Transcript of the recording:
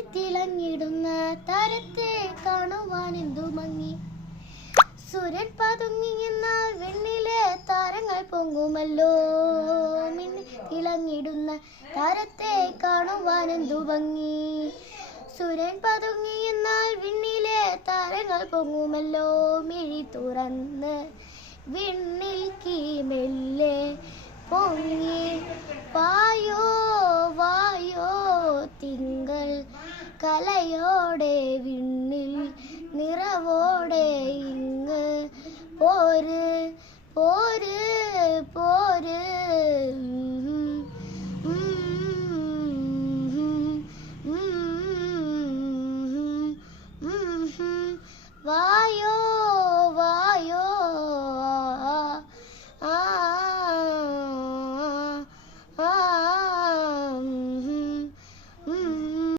മിന്നിത്തിളങ്ങിടുന്ന താരത്തെ കാണുവാൻ എന്തു ഭംഗി. സൂര്യൻ പതുങ്ങിയെന്നാൽ വെണ്ണിലെ താരങ്ങൾ പൊങ്ങുമല്ലോ. മിന്നിത്തിളങ്ങിടുന്ന താരത്തെ കാണുവാൻ എന്തു ഭംഗി. സൂര്യൻ പതുങ്ങിയെന്നാൽ വിണ്ണിലെ താരങ്ങൾ പൊങ്ങുമല്ലോ. മിഴി തുറന്ന് വിണ്ണിൽ കീമെല്ലെ പൊങ്ങി വായോ വായോ തിങ്കൾ കലയോടെ വിണ്ണിൽ നിറവോടെ ഇങ്ങ് പോര് പോര് പോര്.